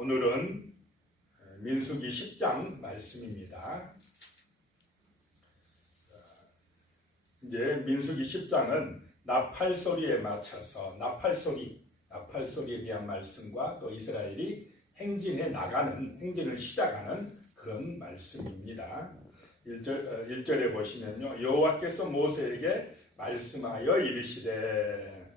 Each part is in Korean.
오늘은 민수기 10장 말씀입니다. 이제 민수기 10장은 나팔 소리에 맞춰서 나팔 소리에 대한 말씀과 또 이스라엘이 행진을 시작하는 그런 말씀입니다. 1절에 보시면요, 여호와께서 모세에게 말씀하여 이르시되,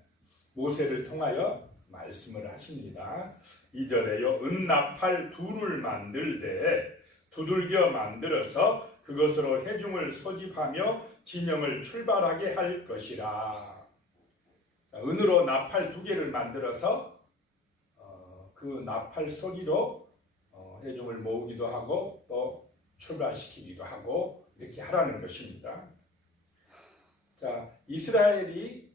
모세를 통하여 말씀을 하십니다. 2절에요, 은나팔 둘을 만들되 두들겨 만들어서 그것으로 회중을 소집하며 진영을 출발하게 할 것이라. 은으로 나팔 2개를 만들어서 그 나팔 소리로 회중을 모으기도 하고 또 출발시키기도 하고 이렇게 하라는 것입니다. 자, 이스라엘이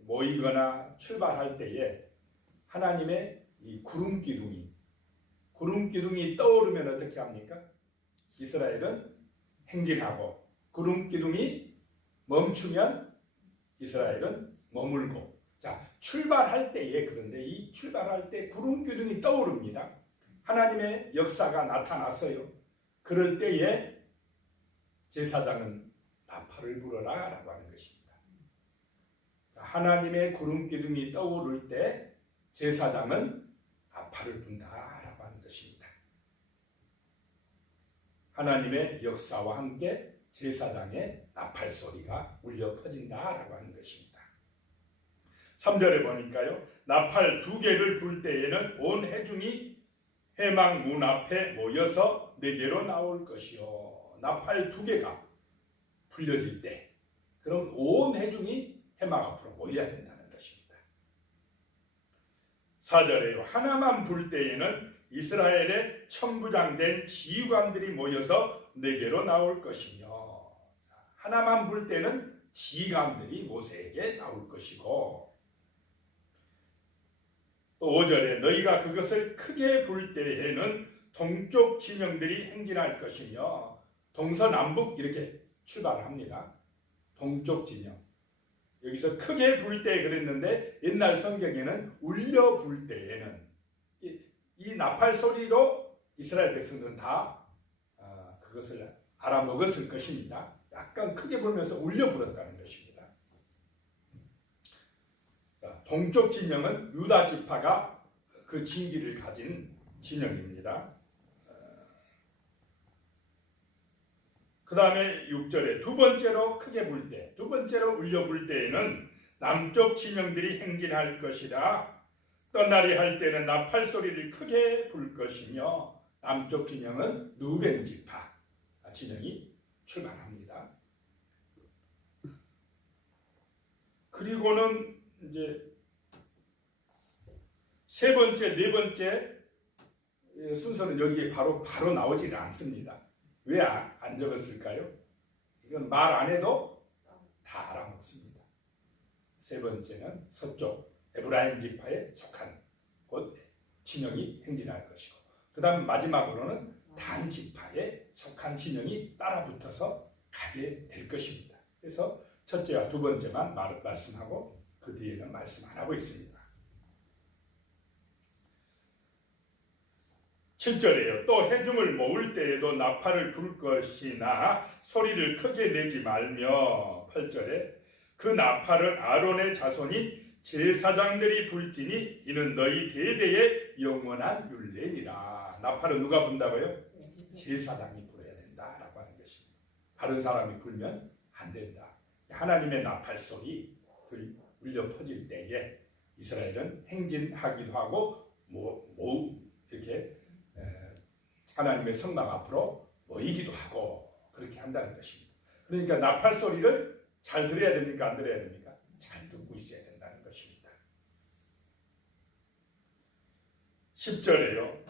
모이거나 출발할 때에 하나님의 이 구름 기둥이 떠오르면 어떻게 합니까? 이스라엘은 행진하고, 구름 기둥이 멈추면 이스라엘은 머물고. 자, 출발할 때에, 그런데 이 출발할 때 구름 기둥이 떠오릅니다. 하나님의 역사가 나타났어요. 그럴 때에 제사장은 나팔을 불어라 라고 하는 것입니다. 자, 하나님의 구름 기둥이 떠오를 때 제사장은 나팔을 분다 라고 하는 것입니다. 하나님의 역사와 함께 제사장의 나팔 소리가 울려 퍼진다 라고 하는 것입니다. 3절에 보니까요, 나팔 2개를 불 때에는 온 회중이 회막 문 앞에 모여서 내게로 나올 것이요. 나팔 2개가 불려질 때, 그럼 온 회중이 회막 앞으로 모여야 된다는 것입니다. 4절에요, 하나만 불 때에는 이스라엘의 천부장된 지휘관들이 모여서 내게로 나올 것이며, 하나만 불 때는 지휘관들이 모세에게 나올 것이고, 또 5절에 너희가 그것을 크게 불 때에는 동쪽 진영들이 행진할 것이며, 동서남북 이렇게 출발합니다. 동쪽 진영. 여기서 크게 불 때 그랬는데 옛날 성경에는 울려 불 때에는 이 나팔 소리로 이스라엘 백성들은 다 그것을 알아먹었을 것입니다. 약간 크게 불면서 울려 불었다는 것입니다. 동쪽 진영은 유다 지파가 그 진기를 가진 진영입니다. 그 다음에 6절에 두 번째로 크게 불 때, 두 번째로 울려 불 때에는 남쪽 진영들이 행진할 것이라. 떠나리 할 때는 나팔 소리를 크게 불 것이며, 남쪽 진영은 루벤 지파 진영이 출발합니다. 그리고는 이제 세 번째, 네 번째 순서는 여기에 바로 나오지 않습니다. 왜 안 적었을까요? 이건 말 안 해도 다 알아먹습니다. 세 번째는 서쪽 에브라임 지파에 속한 곧 진영이 행진할 것이고, 그 다음 마지막으로는 단 지파에 속한 진영이 따라붙어서 가게 될 것입니다. 그래서 첫째와 두 번째만 말씀하고 그 뒤에는 말씀 안 하고 있습니다. 7절에요. 또 회중을 모을 때에도 나팔을 불 것이나 소리를 크게 내지 말며. 8절에 그 나팔은 아론의 자손이 제사장들이 불지니 이는 너희 대대의 영원한 율례니라. 나팔은 누가 분다고요? 제사장이 불어야 된다라고 하는 것입니다. 다른 사람이 불면 안 된다. 하나님의 나팔 소리 울려 퍼질 때에 이스라엘은 행진하기도 하고 이렇게 하나님의 성막 앞으로 모이기도 하고 그렇게 한다는 것입니다. 그러니까 나팔 소리를 잘 들어야 됩니까? 안 들어야 됩니까? 잘 듣고 있어야 된다는 것입니다. 10절에요.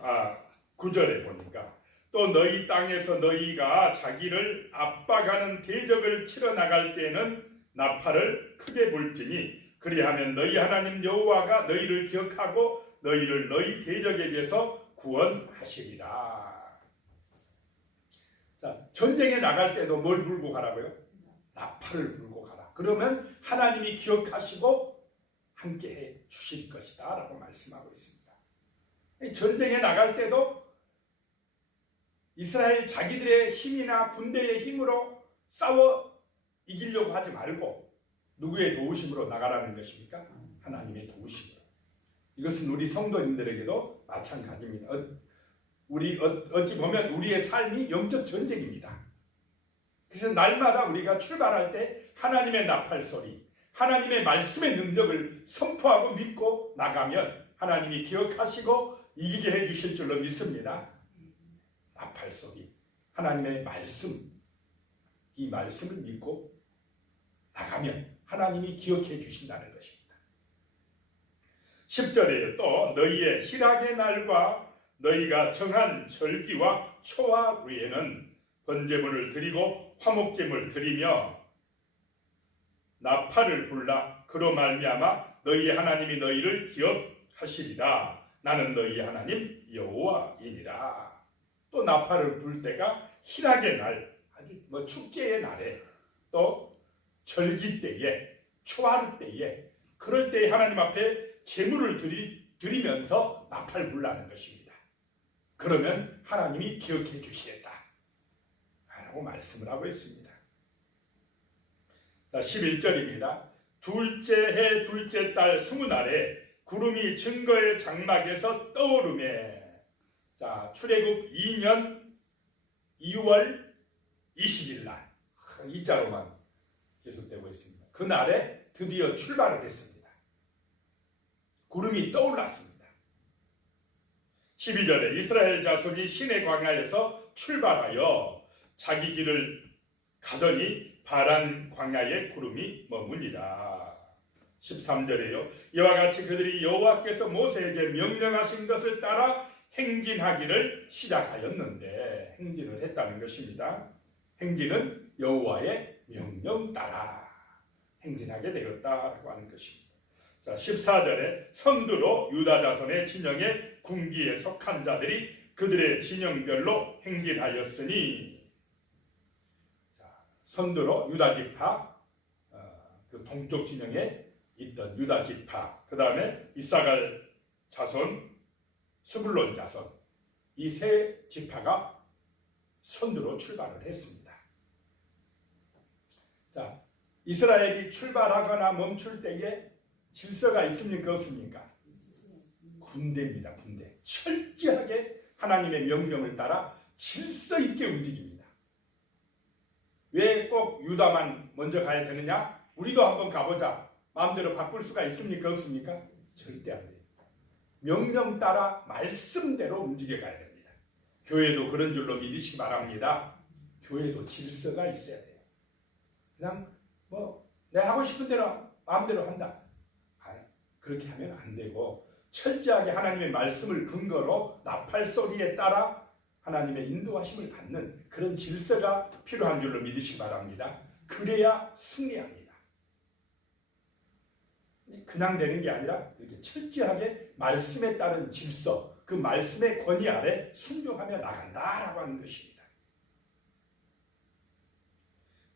9절에 보니까 또 너희 땅에서 너희가 자기를 압박하는 대적을 치러 나갈 때는 나팔을 크게 불지니 그리하면 너희 하나님 여호와가 너희를 기억하고 너희를 너희 대적에게서 구원하시리라. 자, 전쟁에 나갈 때도 뭘 불고 가라고요? 나팔을 불고 가라. 그러면 하나님이 기억하시고 함께해 주실 것이다 라고 말씀하고 있습니다. 전쟁에 나갈 때도 이스라엘 자기들의 힘이나 군대의 힘으로 싸워 이기려고 하지 말고 누구의 도우심으로 나가라는 것입니까? 하나님의 도우심으로. 이것은 우리 성도님들에게도 마찬가지입니다. 우리 어찌 보면 우리의 삶이 영적 전쟁입니다. 그래서 날마다 우리가 출발할 때 하나님의 나팔 소리, 하나님의 말씀의 능력을 선포하고 믿고 나가면 하나님이 기억하시고 이기게 해주실 줄로 믿습니다. 나팔 소리, 하나님의 말씀, 이 말씀을 믿고 나가면 하나님이 기억해 주신다는 것입니다. 10절에 또 너희의 희락의 날과 너희가 정한 절기와 초하루에는 번제물을 드리고 화목제물을 드리며 나팔을 불라 그로 말미암아 너희의 하나님이 너희를 기억하시리라. 나는 너희의 하나님 여호와이니라. 또 나팔을 불 때가 희락의 날, 아주 축제의 날에, 또 절기 때에, 초하루 때에, 그럴 때 하나님 앞에 제물을 드리면서 나팔 불라는 것입니다. 그러면 하나님이 기억해 주시겠다 라고 말씀을 하고 있습니다. 자, 11절입니다. 둘째 해 둘째 달 20날에 구름이 증거의 장막에서 떠오르매. 자, 출애굽 2년 2월 20일 날, 이 자로만 계속되고 있습니다. 그날에 드디어 출발을 했습니다. 구름이 떠올랐습니다. 12절에 이스라엘 자손이 시내 광야에서 출발하여 자기 길을 가더니 바란 광야에 구름이 머무니라. 13절에요. 이와 같이 그들이 여호와께서 모세에게 명령하신 것을 따라 행진하기를 시작하였는데, 행진을 했다는 것입니다. 행진은 여호와의 명령 따라 행진하게 되었다라고 하는 것입니다. 자, 14절에 선두로 유다 자손의 진영의 군기에 속한 자들이 그들의 진영별로 행진하였으니, 자, 선두로 유다 지파, 그 동쪽 진영에 있던 유다 지파, 그 다음에 이사갈 자손, 스불론 자손, 이 세 지파가 선두로 출발을 했습니다. 자, 이스라엘이 출발하거나 멈출 때에 질서가 있습니까, 없습니까? 군대입니다. 군대. 철저하게 하나님의 명령을 따라 질서 있게 움직입니다. 왜 꼭 유다만 먼저 가야 되느냐? 우리도 한번 가보자. 마음대로 바꿀 수가 있습니까, 없습니까? 절대 안 돼요. 명령 따라 말씀대로 움직여 가야 됩니다. 교회도 그런 줄로 믿으시기 바랍니다. 교회도 질서가 있어야 돼요. 그냥 내가 하고 싶은 대로 마음대로 한다, 그렇게 하면 안 되고, 철저하게 하나님의 말씀을 근거로 나팔 소리에 따라 하나님의 인도하심을 받는 그런 질서가 필요한 줄로 믿으시기 바랍니다. 그래야 승리합니다. 그냥 되는 게 아니라 이렇게 철저하게 말씀에 따른 질서, 그 말씀의 권위 아래 순종하며 나간다라고 하는 것입니다.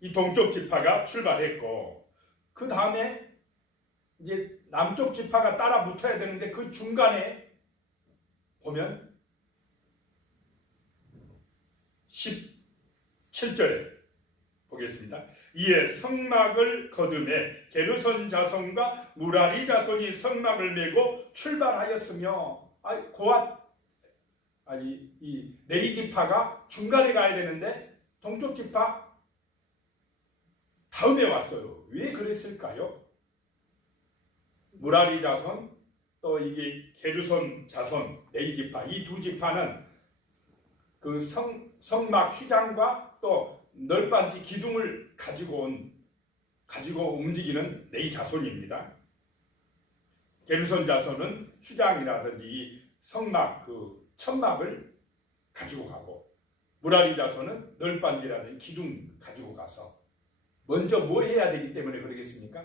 이 동쪽 지파가 출발했고, 그 다음에 이제 남쪽 지파가 따라 붙어야 되는데, 그 중간에 보면 17절에 보겠습니다. 이에 성막을 거두매 게르손 자손과 무라리 자손이 성막을 메고 출발하였으며, 이 레위 지파가 중간에 가야 되는데 동쪽 지파 다음에 왔어요. 왜 그랬을까요? 무라리 자손, 또 이게 게르손 자손, 레위 지파, 이 두 지파는 그 성막 휘장과 또 널빤지 기둥을 가지고 움직이는 레위 자손입니다. 게르손 자손은 휘장이라든지 이 성막, 그 천막을 가지고 가고, 무라리 자손은 널빤지라든지 기둥 가지고 가서 먼저 뭐 해야 되기 때문에 그러겠습니까?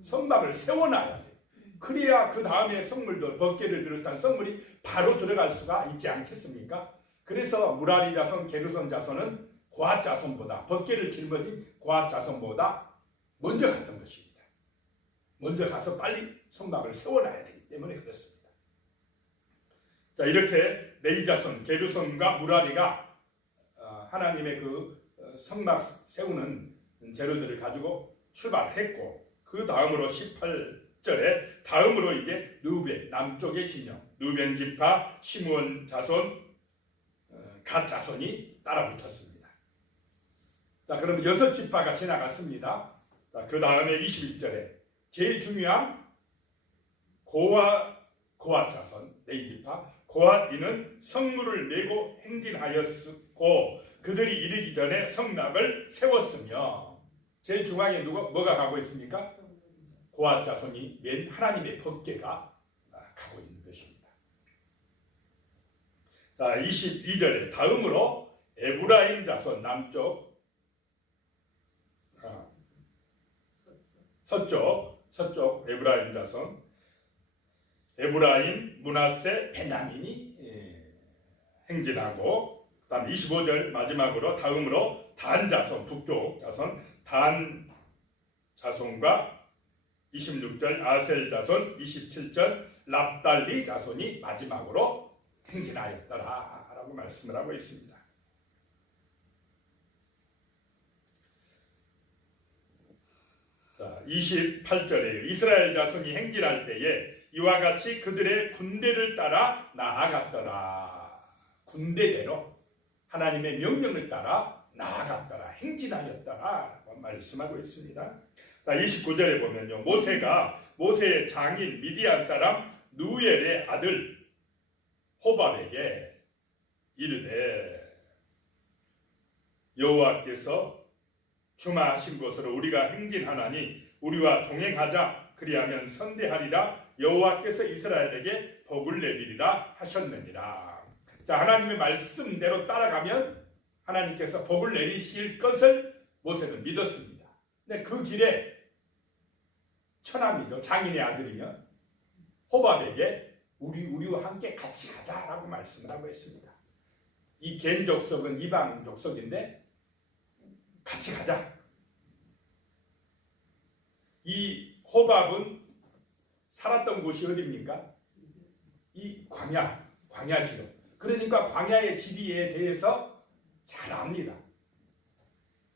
성막을 세워놔야 돼요. 그래야 그 다음에 성물도, 법궤를 비롯한 성물이 바로 들어갈 수가 있지 않겠습니까? 그래서 무라리 자손, 게르손 자손은 고앗 자손보다, 법궤를 짊어진 고앗 자손보다 먼저 갔던 것입니다. 먼저 가서 빨리 성막을 세워놔야 되기 때문에 그렇습니다. 자, 이렇게 레위 자손 게르손과 무라리가 하나님의 그 성막 세우는 재료들을 가지고 출발했고, 그 다음으로 18절에 다음으로 이제 르우벤 남쪽의 진영, 르우벤 지파, 시므온 자손, 갓 자손이 따라붙었습니다. 자, 그러면 6지파가 지나갔습니다. 자, 그 다음에 21절에 제일 중요한 고앗 자손, 레위지파, 고앗 이는 성물을 메고 행진하였고 그들이 이르기 전에 성막을 세웠으며, 제일 중앙에 뭐가 가고 있습니까? 고앗 자손이 맨 하나님의 법궤가 가고 있는 것입니다. 자, 22절에 다음으로 에브라임 자손 남쪽, 서쪽 에브라임 자손, 에브라임, 므낫세, 베냐민이 행진하고, 그 다음 25절 마지막으로 다음으로 단 자손, 북쪽 자손, 단 자손과 26절 아셀 자손, 27절 납달리 자손이 마지막으로 행진하였더라 라고 말씀을 하고 있습니다. 자, 28절에 이스라엘 자손이 행진할 때에 이와 같이 그들의 군대를 따라 나아갔더라. 군대대로 하나님의 명령을 따라 나아갔더라, 행진하였더라 라고 말씀하고 있습니다. 자, 29절에 보면요, 모세의 장인 미디안 사람 누엘의 아들 호밥에게 이르되 여호와께서 주마하신 곳으로 우리가 행진하나니 우리와 동행하자. 그리하면 선대하리라. 여호와께서 이스라엘에게 복을 내리리라 하셨느니라. 자, 하나님의 말씀대로 따라가면 하나님께서 복을 내리실 것을 모세는 믿었습니다. 근데 그 길에 처남이죠, 장인의 아들이면 호밥에게 우리와 함께 같이 가자라고 말씀을 하고 있습니다. 이 겐 족속은 이방 족속인데 같이 가자. 이 호밥은 살았던 곳이 어디입니까? 이 광야지로. 그러니까 광야의 지리에 대해서 잘 압니다.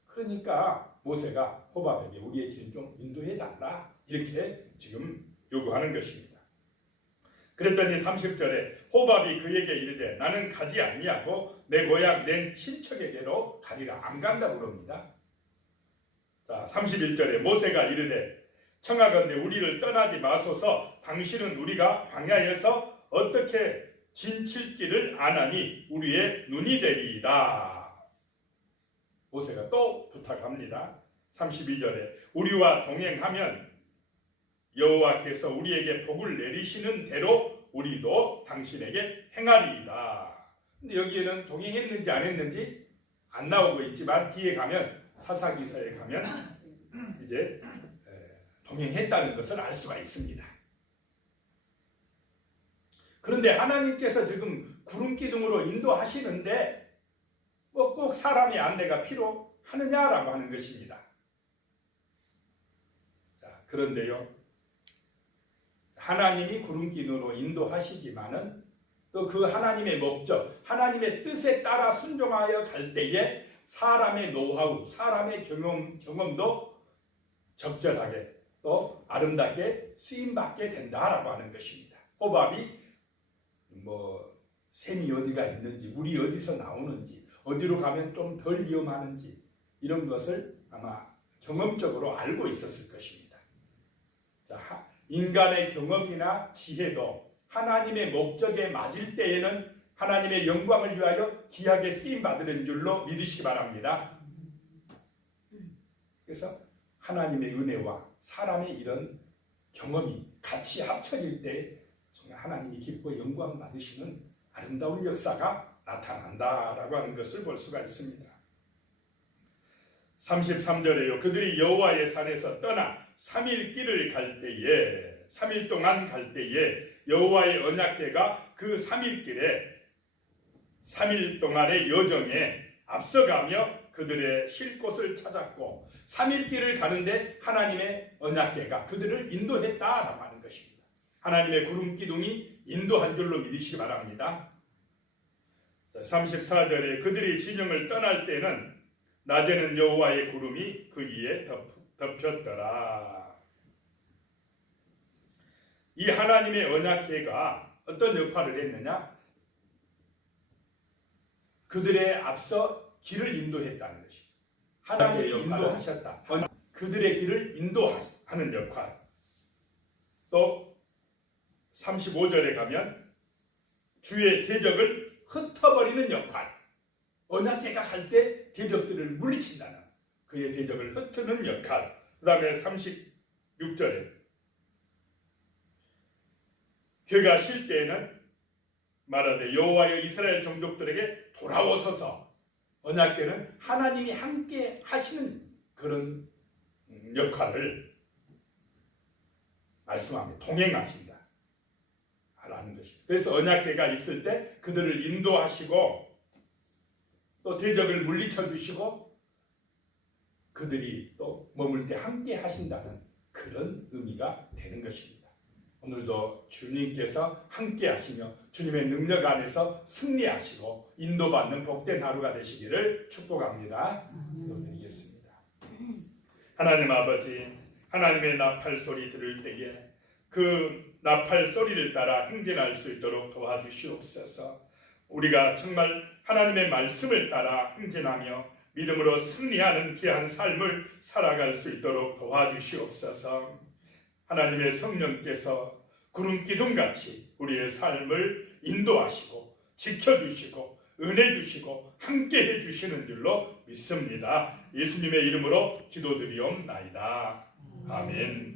그러니까 모세가 호밥에게 우리의 길 좀 인도해달라 이렇게 지금 요구하는 것입니다. 그랬더니 30절에 호밥이 그에게 이르되 나는 가지 아니하고 내 고향 내 친척에게로 가리라. 안 간다고 그럽니다. 자, 31절에 모세가 이르되 청하건대 우리를 떠나지 마소서. 당신은 우리가 광야에서 어떻게 진칠지를 아나니 우리의 눈이 되리이다. 모세가 또 부탁합니다. 32절에 우리와 동행하면 여호와께서 우리에게 복을 내리시는 대로 우리도 당신에게 행하리이다. 근데 여기에는 동행했는지 안 했는지 안 나오고 있지만 뒤에 가면 사사기서에 가면 이제 동행했다는 것을 알 수가 있습니다. 그런데 하나님께서 지금 구름 기둥으로 인도하시는데 뭐 꼭 사람의 안내가 필요하느냐라고 하는 것입니다. 자, 그런데요, 하나님이 구름 기둥으로 인도하시지만은 또 그 하나님의 목적, 하나님의 뜻에 따라 순종하여 갈 때에 사람의 노하우, 사람의 경험도 적절하게 또 아름답게 쓰임받게 된다라고 하는 것입니다. 호밥이 뭐 샘이 어디가 있는지, 물이 어디서 나오는지, 어디로 가면 좀 덜 위험하는지 이런 것을 아마 경험적으로 알고 있었을 것입니다. 자, 인간의 경험이나 지혜도 하나님의 목적에 맞을 때에는 하나님의 영광을 위하여 귀하게 쓰임받는 줄로 믿으시기 바랍니다. 그래서 하나님의 은혜와 사람의 이런 경험이 같이 합쳐질 때 정말 하나님이 기뻐 영광 받으시는 아름다운 역사가 나타난다라고 하는 것을 볼 수가 있습니다. 33절에요. 그들이 여호와의 산에서 떠나 3일 길을 갈 때에 3일 동안 갈 때에 여호와의 언약궤가 그 3일 길에 3일 동안의 여정에 앞서가며 그들의 쉴 곳을 찾았고 3일 길을 가는데 하나님의 언약궤가 그들을 인도했다라고 하는 것입니다. 하나님의 구름 기둥이 인도한 줄로 믿으시기 바랍니다. 34절에 그들이 진영을 떠날 때는 낮에는 여호와의 구름이 그 위에 덮였더라. 이 하나님의 언약궤가 어떤 역할을 했느냐? 그들의 앞서 길을 인도했다는 것입니다. 하나님이 인도하셨다. 그들의 길을 인도하는 역할. 또 35절에 가면 주의 대적을 흩어버리는 역할. 언약궤가 갈 때 대적들을 물리친다는 그의 대적을 흩트는 역할. 그 다음에 36절에 궤가 실 때에는 말하되 여호와여 이스라엘 종족들에게 돌아오소서. 언약궤는 하나님이 함께 하시는 그런 역할을 말씀합니다. 동행하신다 라는 것입니다. 그래서 언약궤가 있을 때 그들을 인도하시고 또 대적을 물리쳐 주시고 그들이 또 머물 때 함께 하신다는 그런 의미가 되는 것입니다. 오늘도 주님께서 함께 하시며 주님의 능력 안에서 승리하시고 인도받는 복된 하루가 되시기를 축복합니다. 기도드리겠습니다. 하나님 아버지, 하나님의 나팔 소리 들을 때에 그 나팔 소리를 따라 행진할 수 있도록 도와주시옵소서. 우리가 정말 하나님의 말씀을 따라 행진하며 믿음으로 승리하는 귀한 삶을 살아갈 수 있도록 도와주시옵소서. 하나님의 성령께서 구름 기둥같이 우리의 삶을 인도하시고 지켜주시고 은혜 주시고 함께 해주시는 줄로 믿습니다. 예수님의 이름으로 기도드리옵나이다. 아멘.